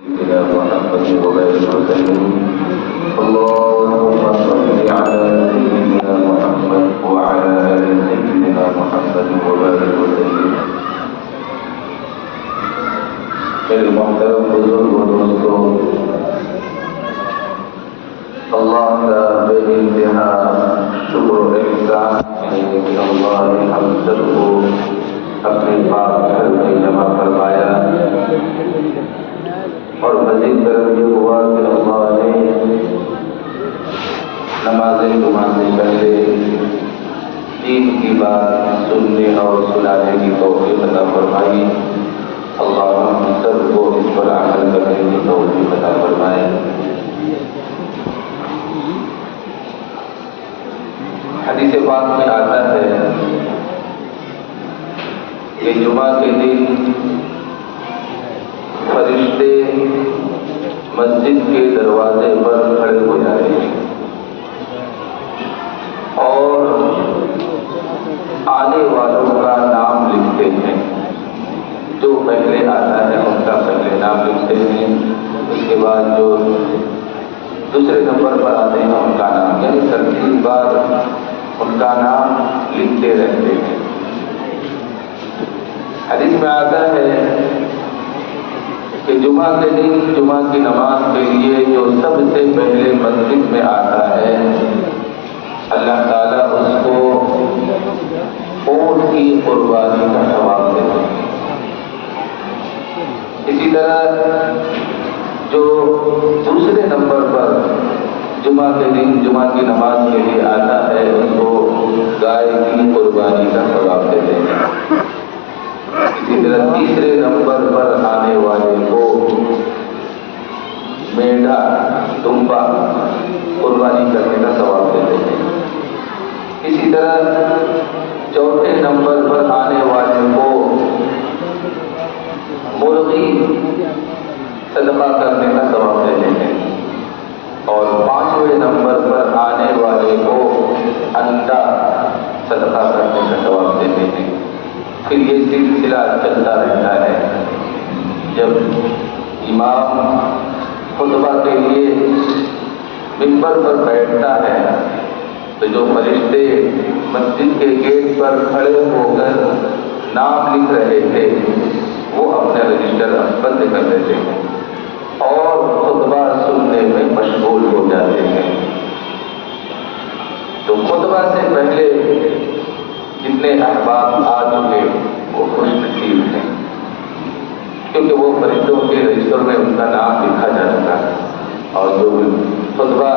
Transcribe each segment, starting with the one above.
إلى محمد وبارك وسلم. اللهم صل على سيدنا محمد وعلى آل سيدنا محمد وبارك وسلم. میرے محترم بزرگ و دوستوں، اللہ کا بے انتہا شکر و احسان ہے کہ اللہ نے ہم سب کو اپنے پاک گھر میں جمع فرمایا، اور مزید کرم یہ ہوا کہ اللہ نے نماز جمعہ سے پہلے دین کی بات سننے اور سنانے کی توفیق عطا فرمائی۔ اللہ ہم سب کو اس پر عمل کرنے کی توفیق عطا فرمائے۔ حدیث پاک میں آتا ہے کہ جمعہ کے دن فرشتے مسجد کے دروازے پر کھڑے ہو جاتے ہیں اور آنے والوں کا نام لکھتے ہیں۔ جو پہلے آتا ہے ان کا پہلے نام لکھتے ہیں، اس کے بعد جو دوسرے نمبر پر آتے ہیں ان کا نام، یعنی ترتیب بار ان کا نام لکھتے رہتے ہیں۔ حدیث میں آتا ہے کہ جمعہ کے دن جمعہ کی نماز کے لیے جو سب سے پہلے مسجد میں آتا ہے، اللہ تعالیٰ اس کو اونٹ کی قربانی کا ثواب دیتے ہیں۔ اسی طرح جو دوسرے نمبر پر جمعہ کے دن جمعہ کی نماز کے لیے آتا ہے، اس کو گائے کی قربانی کا ثواب دیتے ہیں۔ اسی طرح تیسرے نمبر پر آنے والے کو میڈھا دمبا قربانی کرنے کا ثواب دیتے ہیں۔ اسی طرح چوتھے نمبر پر آنے والے کو مرغی صدقہ کرنے کا ثواب دیتے ہیں، اور پانچویں نمبر پر آنے والے کو انڈا صدقہ کرنے کا ثواب دیتے ہیں۔ پھر یہ سلسلہ چلتا رہتا ہے۔ جب امام خطبہ کے لیے ممبر پر بیٹھتا ہے تو جو فرشتے مسجد کے گیٹ پر کھڑے ہو کر نام لکھ رہے تھے وہ اپنے رجسٹر بند کر دیتے ہیں اور خطبہ سننے میں مشغول ہو جاتے ہیں۔ تو خطبہ سے پہلے جتنے احباب آ چکے وہ خوش نصیب ہیں، کیونکہ وہ فرشتوں کے رجسٹر میں ان کا نام لکھا جا چکا ہے۔ اور جو خطبہ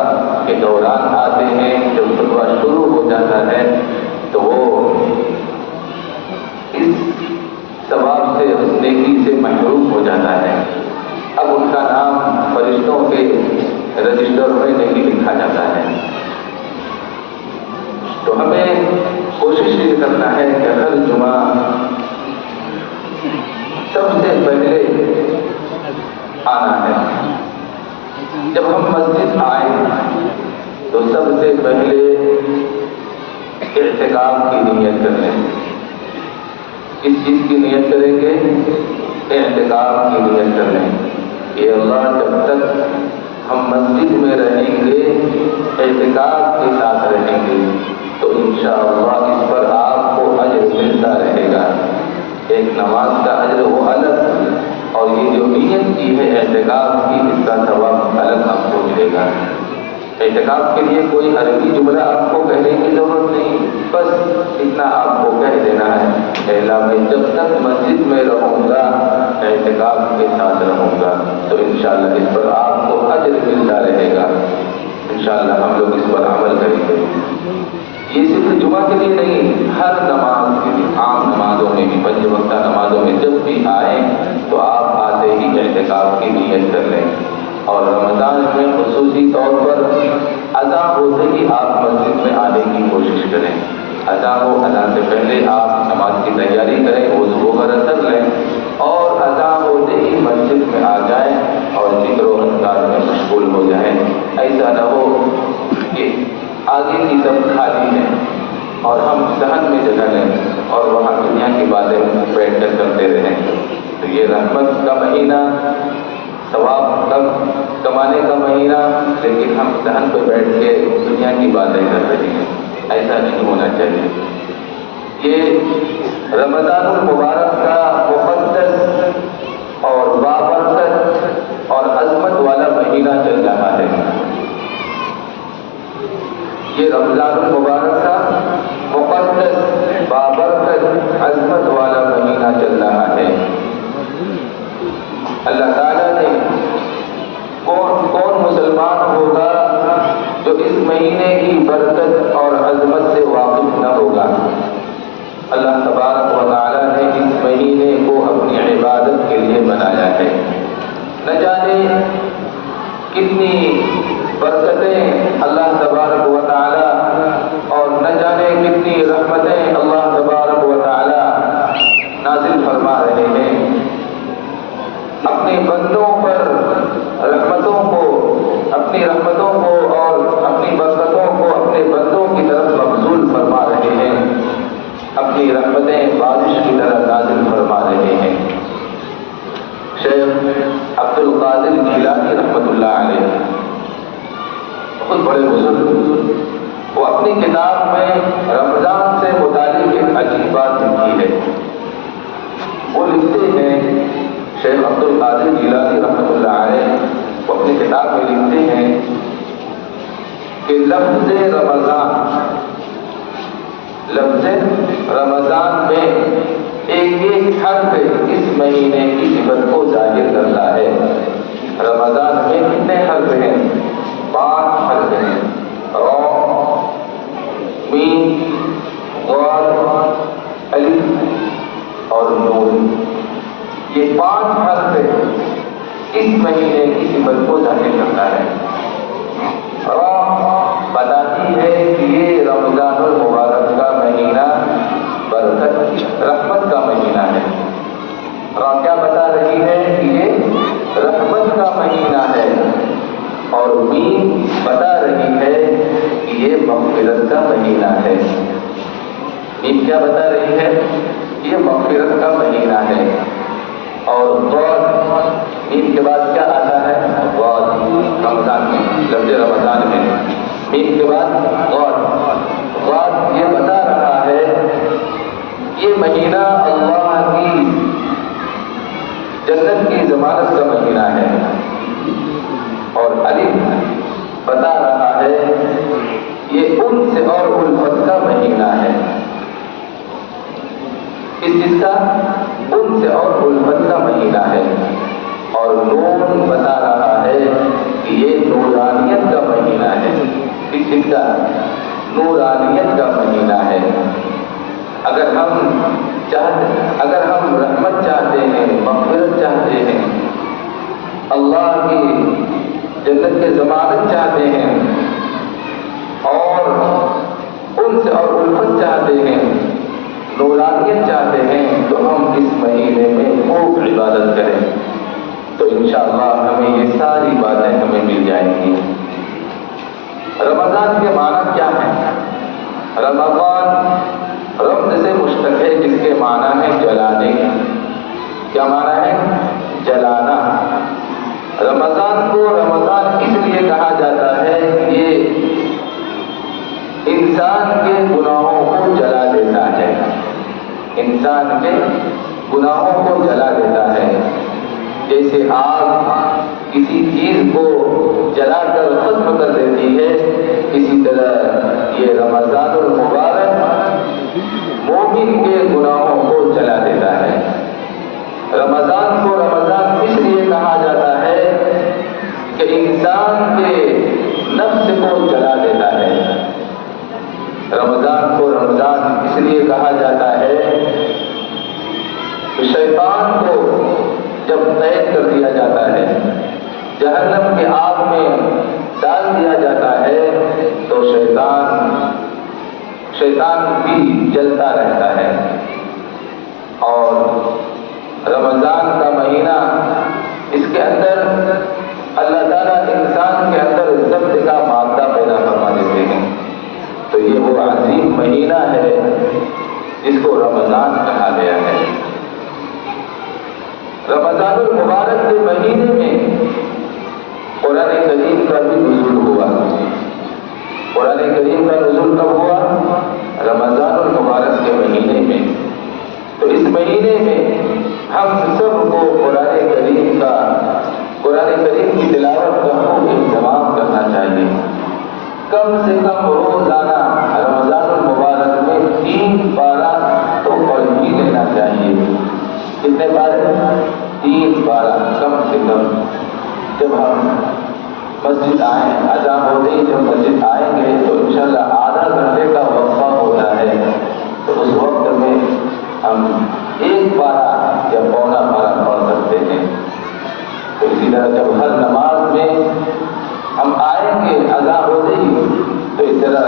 کے دوران آتے ہیں، جب خطبہ شروع ہو جاتا ہے تو وہ اس ثواب سے اس نیکی سے محروم ہو جاتا ہے۔ اب ان کا نام فرشتوں کے رجسٹر میں نہیں لکھا جاتا ہے۔ تو ہمیں کوشش یہ کرنا ہے کہ ہر جمعہ سب سے پہلے آنا ہے۔ جب ہم مسجد آئیں تو سب سے پہلے اعتکاف کی نیت کر لیں۔ کس چیز کی نیت کریں گے؟ اعتکاف کی نیت کر لیں کہ اللہ جب تک ہم مسجد میں رہیں گے، اعتکاف کے ساتھ رہیں گے، تو انشاءاللہ اس پر آپ کو اجر ملتا رہے گا۔ ایک نماز کا اجر وہ الگ، اور یہ جو نیت کی ہے اعتکاف کی، اس کا ثواب الگ آپ کو ملے گا۔ اعتکاف کے لیے کوئی عربی جملہ آپ کو کہنے کی ضرورت نہیں، بس اتنا آپ کو کہہ دینا ہے، پہلا میں جب تک مسجد میں رہوں گا اعتکاف کے ساتھ رہوں گا، تو انشاءاللہ اس پر آپ کو اجر ملتا رہے گا۔ انشاءاللہ ہم لوگ اس پر عمل کریں گے۔ یہ صرف جمعہ کے لیے نہیں، ہر نماز کے لیے، عام نمازوں میں بھی، 5 وقتہ نمازوں میں جب بھی آئیں تو آپ آتے ہی اعتکاف کی نیت کر لیں۔ اور رمضان میں خصوصی طور پر اذان ہوتے ہی آپ مسجد میں آنے کی کوشش کریں۔ اذان ہو، اذان سے پہلے آپ نماز کی تیاری کریں، وضو وغیرہ کر لیں، اور اذان ہوتے ہی مسجد میں آ جائیں اور ذکر و اذکار میں مشغول ہو جائیں۔ ایسا نہ ہو کہ آگے کی سب خالی ہے اور ہم صحن میں جگہ لیں اور وہاں دنیا کی باتیں بیٹھ کر کرتے رہیں۔ تو یہ رحمت کا مہینہ ثواب کم کمانے کا مہینہ، لیکن ہم دہن پہ بیٹھ کے دنیا کی باتیں کر رہے ہیں، ایسا نہیں ہونا چاہیے۔ یہ رمضان المبارک کا مقدس اور بابرکت اور عظمت والا مہینہ چل رہا ہے۔ یہ رمضان المبارک کا مقدس بابرکت عظمت والا مہینہ چل رہا ہے۔ اللہ تعالیٰ نے کون مسلمان ہوگا جو اس مہینے کی برکت اور عظمت سے واقف نہ ہوگا؟ اللہ تبارک و تعالیٰ نے اس مہینے کو اپنی عبادت کے لیے بنایا ہے۔ نہ جانے کتنی برکتیں اللہ تبارک و تعالیٰ اور نہ جانے کتنی رحمتیں اللہ تبارک و تعالیٰ نازل فرما رہے ہیں۔ اپنے بندوں پر اپنی رحمتوں کو اور اپنی برکتوں کو اپنے بندوں کی طرف مبذول فرما رہے ہیں، اپنی رحمتیں بارش کی طرح نازل فرما رہے ہیں۔ شیخ عبد القادر جیلانی رحمۃ اللہ علیہ بہت بڑے بزرگ، وہ اپنی کتاب میں رمضان سے متعلق ایک عجیب بات لکھی ہے۔ وہ لکھتے ہیں، شیخ عبد القادر جیلانی رحمۃ اللہ علیہ وہ اپنی کتاب میں لکھتے ہیں کہ لفظ رمضان میں ایک حرف اس مہینے کی صفت کو ظاہر کرتا ہے۔ رمضان میں کتنے حرف ہیں؟ 5 حرف ہیں، را، میم، غاد، الف اور نون۔ یہ 5 حرف اس مہینے کی صفت کو ظاہر کرتا ہے۔ را بتاتی ہے کہ یہ رمضان المبارک کا مہینہ برکت رحمت کا مہینہ ہے۔ را کیا بتا رہی ہے کہ یہ رحمت کا مہینہ ہے، اور میم بتا رہی ہے کہ یہ مغفرت کا مہینہ ہے۔ میم کیا بتا رہی ہے؟ یہ مغفرت کا مہینہ ہے۔ اور میم کے بعد کیا آتا ہے؟ غاد، رمضان میں، لفظ رمضان میں میم کے بعد غاد یہ بتا رہا ہے یہ مہینہ اللہ کی جنت کی ضمانت کا مہینہ ہے۔ اور الف بتا رہا ہے یہ انس اور الفت کا مہینہ ہے۔ اس چیز کا انس اور الفت کا مہینہ ہے۔ اور نون بتا رہا ہے کہ یہ نورانیت کا مہینہ ہے۔ اس چیز کا نورانیت کا مہینہ ہے۔ اگر ہم رحمت چاہتے ہیں، مغفرت چاہتے ہیں، اللہ کی جنت کے ضمانت چاہتے ہیں، اور انس اور الفت چاہتے ہیں، نورانیت چاہتے ہیں، تو ہم اس مہینے میں خوب عبادت کریں، تو انشاءاللہ ہمیں یہ ساری باتیں ہمیں مل جائیں گی۔ رمضان کے معنی کیا ہے؟ رمضان رمض سے مشتق ہے، جس کے معنی ہے جلانے۔ کیا معنی ہے؟ جلانا۔ رمضان کو رمضان اس لیے کہا جاتا ہے کہ یہ انسان کے گناہوں کو جلا دیتا ہے، انسان کے گناہوں کو جلا دیتا ہے۔ جیسے آگ کسی چیز کو جلا کر ختم کر دیتی ہے، اسی طرح یہ رمضان المبارک مومن کے گناہوں کو جلا دیتا ہے۔ رمضان کو رمضان اس لیے کہا جاتا ہے کہ انسان کے نفس کو جلا دیتا ہے۔ رمضان کو رمضان اس لیے کہا جاتا ہے کہ شیطان کو جب قید کر دیا جاتا ہے، جہنم کے آگ میں ڈال دیا جاتا ہے، تو شیطان بھی جلتا رہتا ہے۔ اور رمضان کا مہینہ، اس کے اندر اللہ تعالیٰ انسان کے اندر ضبط کا مادہ پیدا فرما دیتے ہیں۔ تو یہ وہ عظیم مہینہ ہے جس کو رمضان کہا گیا ہے۔ رمضان المبارک کے مہینے میں قرآن کریم کی تلاوت کا خوب اہتمام کرنا چاہیے. کم سے کم روزانہ رمضان المبارک میں 3 پارہ تو پڑھ ہی لینا چاہیے. کتنے پارے؟ 3 پارہ کم سے کم. جب ہم مسجد آئیں، اذان ہوتے ہی جب مسجد آئیں گے تو انشاءاللہ آدھا گھنٹے کا وقفہ ہوتا ہے، تو اس وقت میں ہم 1 پارہ یا پونا پارہ پڑھ سکتے ہیں. تو اسی طرح جب ہر نماز میں ہم آئیں گے اذان ہوتے ہی، تو اس طرح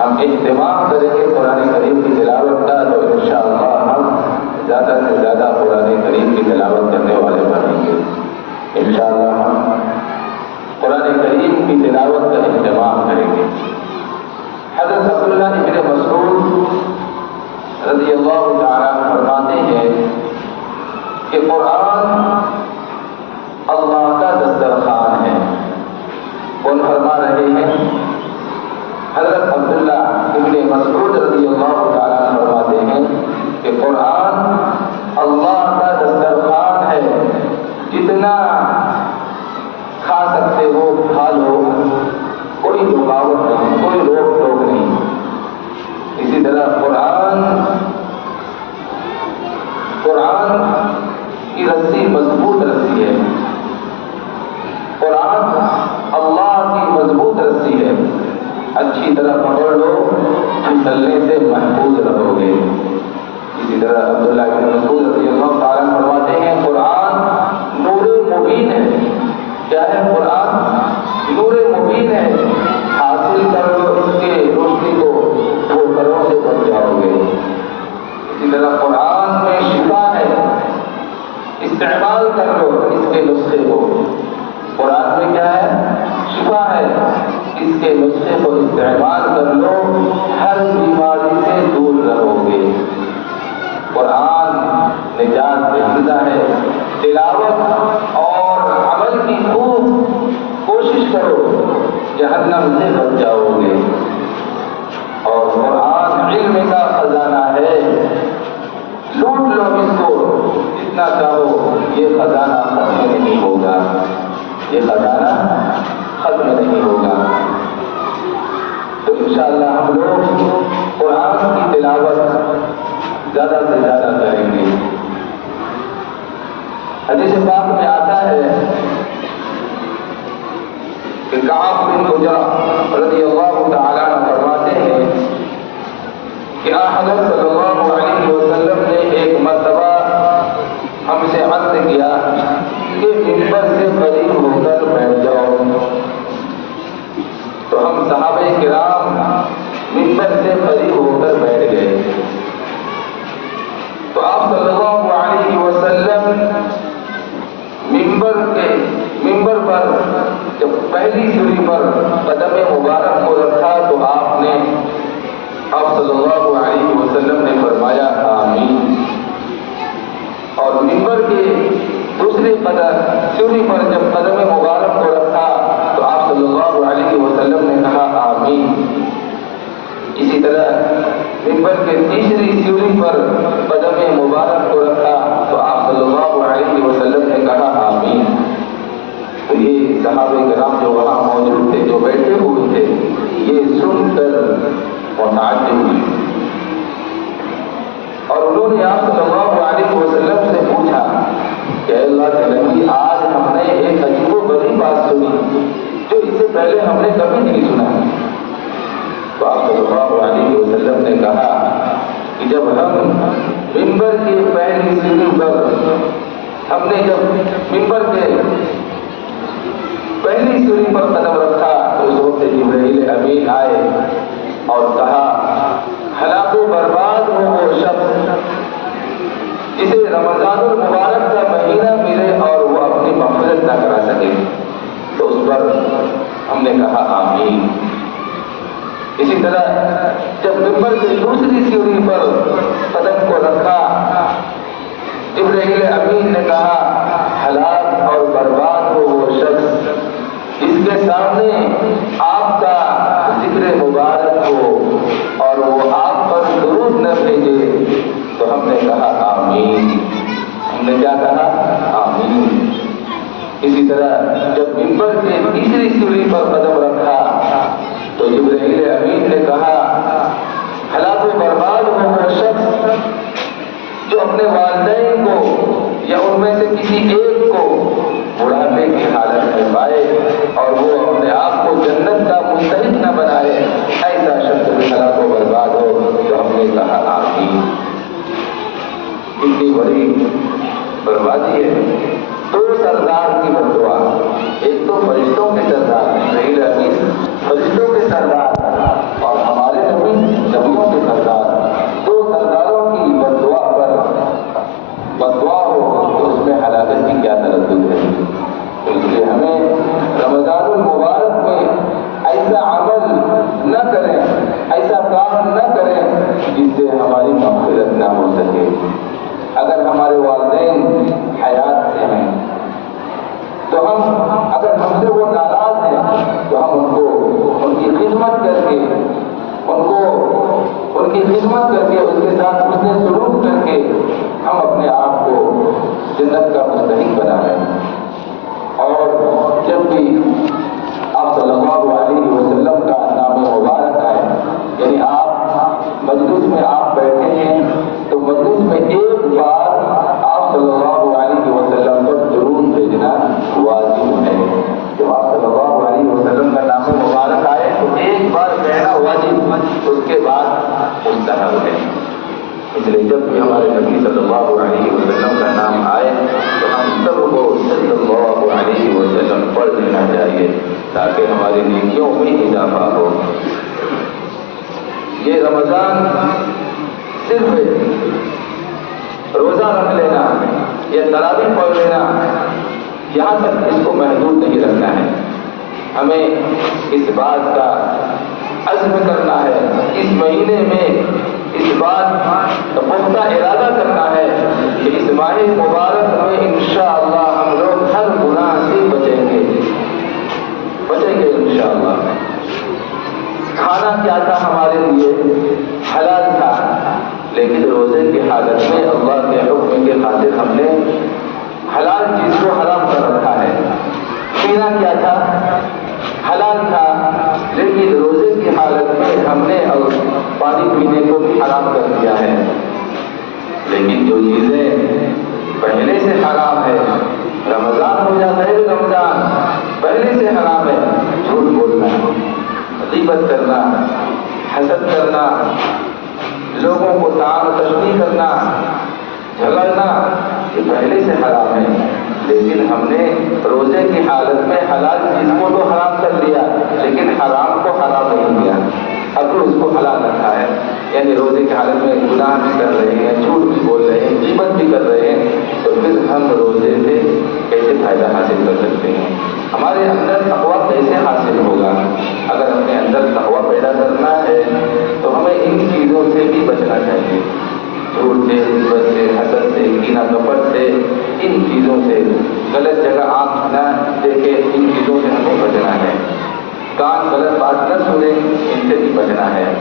ہم اہتمام کریں گے قرآن کریم کی تلاوت کا، تو انشاءاللہ ہم زیادہ سے زیادہ قرآن کریم کی تلاوت کرنے والے بنیں گے. انشاءاللہ ہم قرآن کریم کی تلاوت کا اہتمام کریں گے. حضرت عبداللہ ابن مسعود رضی اللہ تعالیٰ عنہ فرماتے ہیں کہ قرآن اللہ کا دسترخوان ہے. کون فرما رہے ہیں؟ حضرت عبداللہ ابن مسعود رضی اللہ تعالیٰ عنہ فرماتے ہیں کہ قرآن اللہ کا دسترخوان ہے. جتنا کھا سکتے ہو کھا لو، کوئی رکاوٹ نہیں، کوئی روک ٹوک نہیں. اسی طرح قرآن کی رسی مضبوط رسی ہے. قرآن اللہ کی مضبوط رسی ہے. اچھی طرح پکڑ لو، پھسلنے سے محفوظ رہو گے. اسی طرح عبداللہ بن مسعود رضی اللہ تعالیٰ عنہ فرماتے ہیں قرآن نور مبین ہے. کیا ہے قرآن؟ نور مبین ہے. حاصل کر لو اس کے روشنی کو، ٹھوکروں سے بچ جاؤ گے. اسی طرح قرآن میں شفا ہے. استعمال کر لو اس کے نسخے کو. قرآن میں کیا ہے؟ شفا ہے. اس کے نسخے کو استعمال کر لو، ہر بیماری سے دور رہو گے. قرآن نجات دہندہ ہے. تلاوت اور عمل کی خوب کوشش کرو، جہنم سے بچ جاؤ گے. اور قرآن علم کا خزانہ ہے. لوٹ لو اس کو جتنا چاہو، یہ خزانہ ختم نہیں ہوگا. یہ خزانہ ختم نہیں ہوگا. تو انشاءاللہ ہم لوگ قرآن کی تلاوت زیادہ سے زیادہ کریں گے. حدیث پاک میں آتا ہے کہ کعب بن عجرہ رضی اللہ تعالیٰ عنہ فرماتے ہیں کہ حضرت صلی اللہ علیہ وسلم نے ایک مرتبہ ہم سے عرض کیا کہ منبر سے قریب ہو کر بیٹھ جاؤ. تو ہم صحابہ کرام منبر سے قریب ہو کر بیٹھ گئے. تو آپ صلی اللہ علیہ وسلم منبر پر جب پہلی سیڑھی پر قدم مبارک کو رکھا تو آپ صلی اللہ علیہ وسلم نے فرمایا آمین. اور منبر کے دوسری سیڑھی پر جب قدم مبارک کو رکھا تو آپ صلی اللہ علیہ وسلم نے کہا آمین. اسی طرح منبر کے تیسری سیڑھی پر قدم مبارک کو رکھا تو آپ صلی اللہ علیہ وسلم نے کہا آمین. تو یہ صحابہ کرام جو وہاں موجود تھے، جو بیٹھے ہوئے تھے، یہ سن کر متعجب ہوئے اور انہوں نے آپ صلی اللہ علیہ وسلم سے پوچھا کہ اللہ کے نبی، آج ہم نے ایک عجیب و غریب بات سنی جو اس سے پہلے ہم نے کبھی نہیں سنا. تو آپ صلی اللہ علیہ وسلم نے کہا کہ جب ہم منبر کی پہلی سیڑھی پر جب منبر کے پہلی سیڑھی پر قدم رکھا تو اس وقت جبرائیل امین آئے اور کہا ہلاک و برباد ہو وہ شخص جسے رمضان المبارک کا مہینہ ملے اور وہ اپنی مغفرت نہ کرا سکے. تو اس پر ہم نے کہا آمین. اسی طرح جب منبر کی دوسری سیڑھی پر قدم کو رکھا، جبرائیل امین نے کہا ہلاک اور برباد ہو وہ شخص جس کے سامنے آپ کا ذکر مبارک ہو اور وہ آپ پر درود نہ بھیجے. تو ہم نے کہا آمین. ہم نے کیا کہا؟ آمین. اسی طرح جب منبر کے تیسری سیڑھی پر قدم رکھا تو جبرائیل امین نے کہا ہلاک و برباد ہو وہ شخص جو اپنے والدین کو یا ان میں سے کسی ایک کو بڑھاپے کی حالت میں پائے اور وہ اپنے آپ کو جنت کا مستحق نہ بنائے، ایسا شخص بھی ہلاک و برباد ہو۔ تو ہم نے کہا آمین۔ کتنی بڑی بربادی ہے۔ دو سردار کی بددعا، ایک تو فرشتوں کے سردار جبرائیل امین، فرشتوں کے سردار، اور ہمارے نبی نبیوں کے سردار، دو سرداروں کی بددعا پر بددعا ہو تو اس میں ہلاکت کی کیا تردد ہے۔ اس لیے ہمیں رمضان المبارک میں ایسا عمل نہ کریں، ایسا کام نہ کریں جس سے ہماری مغفرت نہ ہو سکے۔ اگر ہمارے والدین حیات سے ہیں تو اگر ہم سے وہ ناراض ہیں تو ہم ان کی خدمت کر کے اس کے ساتھ حسن سلوک کر کے ہم اپنے آپ کو جنت کا مستحق بنائیں۔ اور جب بھی آپ صلی اللہ علیہ وسلم کا نام مبارک آئے، یعنی آپ مجلس میں آپ بیٹھے ہیں تو مجلس میں ایک بار آپ صلی اللہ علیہ وسلم پر درود بھیجنا واجب ہے۔ جب آپ صلی اللہ علیہ وسلم کا نام مبارک آئے تو ایک بار کہنا واجب، اس کے بعد مستحب ہے۔ اس لیے جب بھی ہمارے نبی صلی اللہ علیہ وسلم کا نام آئے تو ہم سب کو صلی اللہ علیہ وسلم پڑھ لینا چاہیے تاکہ ہماری نیکیوں میں اضافہ ہو۔ یہ رمضان صرف روزہ رکھ لینا یا تراویح پڑھ لینا یہاں تک اس کو محدود نہیں رکھنا ہے، ہمیں اس بات کا عزم کرنا ہے، اس مہینے میں اس بات کا پختہ ارادہ کرنا ہے کہ اس ماہ مبارک میں انشاءاللہ ہم لوگ ہر گناہ سے بچیں گے انشاءاللہ۔ کھانا کیا تھا ہمارے لیے؟ حلال تھا، لیکن روزے کی حالت میں اللہ کے حکم کے خاطر ہم نے حلال چیز کو حرام کر رکھا ہے۔ پینا کیا تھا؟ حلال تھا، لیکن روزے کی حالت میں ہم نے پانی پینے کو بھی حرام کر دیا ہے۔ لیکن جو چیزیں پہلے سے حرام ہے، رمضان ہو یا غیر رمضان، پہلے سے حرام ہے، جھوٹ بولنا، غیبت کرنا، حسد کرنا، لوگوں کو طعن تشبیہ کرنا، جھگڑنا، یہ پہلے سے حرام ہے۔ لیکن ہم نے روزے کی حالت میں حلال چیز کو تو حرام کر دیا، لیکن حرام کو حرام نہیں کیا، اب تو اس کو حلال رکھا ہے۔ یعنی روزے کی حالت میں گناہ بھی کر رہے ہیں، جھوٹ بھی بول رہے ہیں، غیبت بھی کر رہے ہیں، تو پھر ہم روزے سے کیسے فائدہ حاصل کر سکتے ہیں؟ ہمارے اندر تقویٰ کیسے حاصل ہوگا؟ اگر اپنے اندر تقویٰ پیدا کرنا ہے تو ہمیں ان چیزوں سے بھی بچنا چاہیے، جھوٹ سے، غیبت سے، حسد سے، کینہ کپٹ سے، ان چیزوں سے، غلط جگہ آنکھ نہ دیکھے، ان چیزوں سے ہمیں بچنا ہے، کان غلط بات نہ سنے، ان سے بھی بچنا ہے۔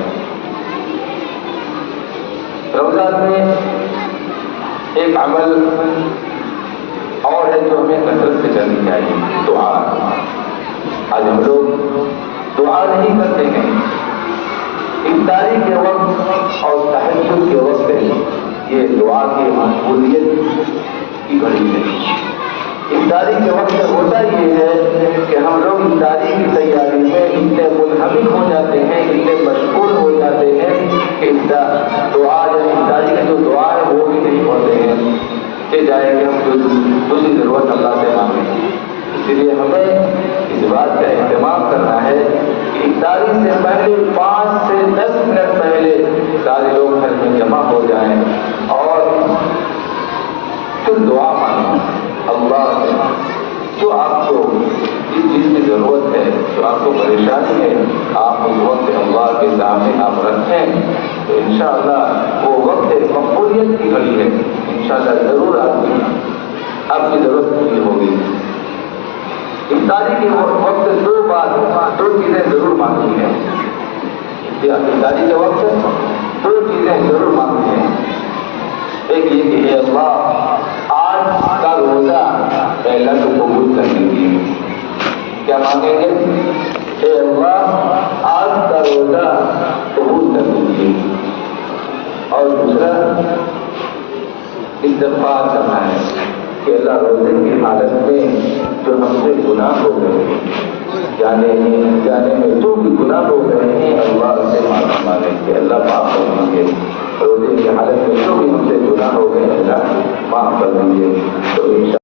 رمضان میں ایک عمل اور ہے جو ہمیں کثرت سے کرنی چاہیے، دعا۔ آج ہم لوگ دعا نہیں کرتے ہیں۔ افطاری کے وقت اور تہجد کے وقت یہ دعا کی مقبولیت کی گھڑی ہے۔ افطاری کے وقت ہوتا یہ ہے کہ ہم لوگ افطاری کی تیاری میں اتنے منہمک ہو جاتے ہیں، اتنے مشغول ہو جاتے ہیں کہ دعا یا افطاری کی جو دعا ہے وہ بھی نہیں پڑھتے ہیں کہ جائے کہ ہم دوسری ضرورت اللہ سے مانگیں۔ اس لیے ہمیں اس بات کا اہتمام کرنا ہے کہ افطاری سے پہلے 5 سے 10 منٹ پہلے سارے لوگ گھر میں جمع ہو جائیں اور پھر دعا مانگیں اللہ جو آپ کو جس چیز کی ضرورت ہے، جو آپ کو پریشانی ہے، آپ اس وقت اللہ کے سامنے آپ رکھیں تو انشاءاللہ وہ وقت مقبولیت کی گھڑی ہے، انشاءاللہ ضرور آپ کی ضرورت پوری ہوگی۔ افطاری کے وقت دو چیزیں ضرور مانگتی ہیں، افطاری کے وقت 2 چیزیں ضرور مانگتی ہیں۔ ایک یہ کہ اے اللہ آج کا روزہ اللہ کو قبول کر کیا مانگیں گے؟ اے اللہ آج کا روزہ قبول کر دیجیے. اور دوسرا استغفار کرنا ہے کہ اللہ روزے کی حالت میں جو ہم سے گناہ ہو گئے جانے میں جو بھی گناہ ہو گئے ہیں اللہ سے معافی مانگے کہ اللہ معاف کر دیجیے. روزے کی حالت میں جو بھی ہم سے گناہ ہو گئے اللہ معاف کر دیجیے. تو